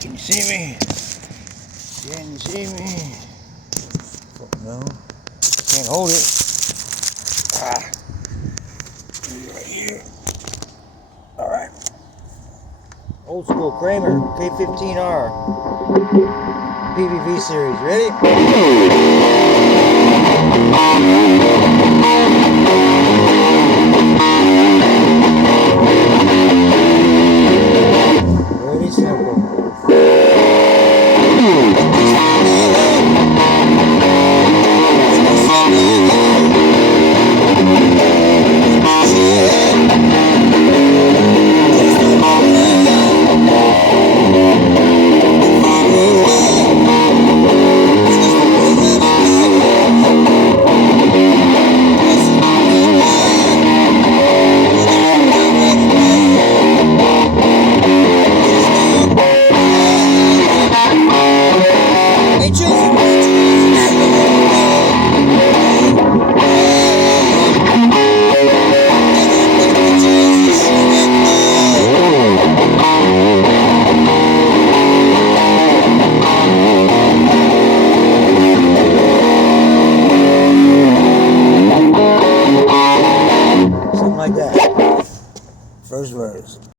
Can you see me? Can you see me? Oh, no. Can't hold it. Ah. Right here. Alright. Old school KRAMER K-15R. PEAVEY series. Ready? Very simple. Something like that. First verse.